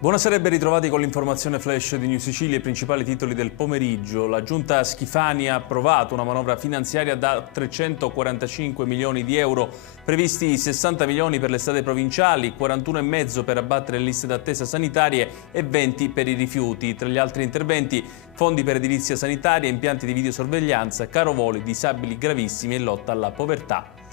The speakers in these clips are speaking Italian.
Buonasera e ben ritrovati con l'informazione flash di New Sicilia e i principali titoli del pomeriggio. La giunta Schifani ha approvato una manovra finanziaria da 345 milioni di euro, previsti 60 milioni per le strade provinciali, 41,5 per abbattere le liste d'attesa sanitarie e 20 per i rifiuti. Tra gli altri interventi, fondi per edilizia sanitaria, impianti di videosorveglianza, caro voli, disabili gravissimi e lotta alla povertà.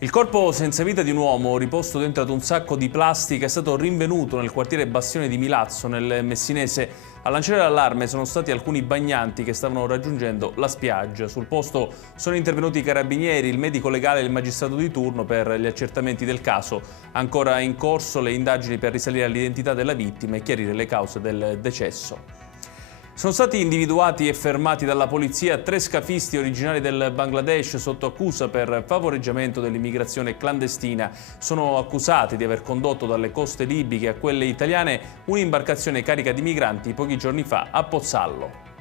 Il corpo senza vita di un uomo riposto dentro ad un sacco di plastica è stato rinvenuto nel quartiere Bastione di Milazzo, nel Messinese. A lanciare l'allarme sono stati alcuni bagnanti che stavano raggiungendo la spiaggia. Sul posto sono intervenuti i carabinieri, il medico legale e il magistrato di turno per gli accertamenti del caso. Ancora in corso le indagini per risalire all'identità della vittima e chiarire le cause del decesso. Sono stati individuati e fermati dalla polizia 3 scafisti originari del Bangladesh sotto accusa per favoreggiamento dell'immigrazione clandestina. Sono accusati di aver condotto dalle coste libiche a quelle italiane un'imbarcazione carica di migranti pochi giorni fa a Pozzallo.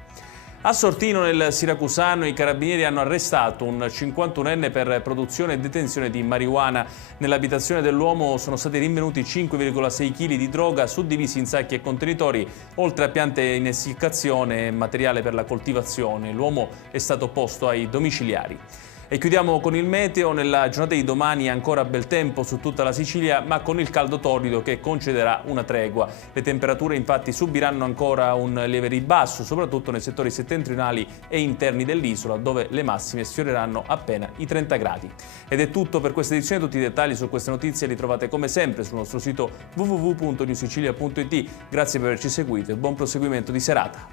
A Sortino, nel Siracusano, i carabinieri hanno arrestato un 51enne per produzione e detenzione di marijuana. Nell'abitazione dell'uomo sono stati rinvenuti 5,6 kg di droga suddivisi in sacchi e contenitori, oltre a piante in essiccazione e materiale per la coltivazione. L'uomo è stato posto ai domiciliari. E chiudiamo con il meteo. Nella giornata di domani ancora bel tempo su tutta la Sicilia, ma con il caldo torrido che concederà una tregua. Le temperature infatti subiranno ancora un lieve ribasso, soprattutto nei settori settentrionali e interni dell'isola, dove le massime sfioreranno appena i 30 gradi. Ed è tutto per questa edizione. Tutti i dettagli su queste notizie li trovate come sempre sul nostro sito www.newsicilia.it. Grazie per averci seguito e buon proseguimento di serata.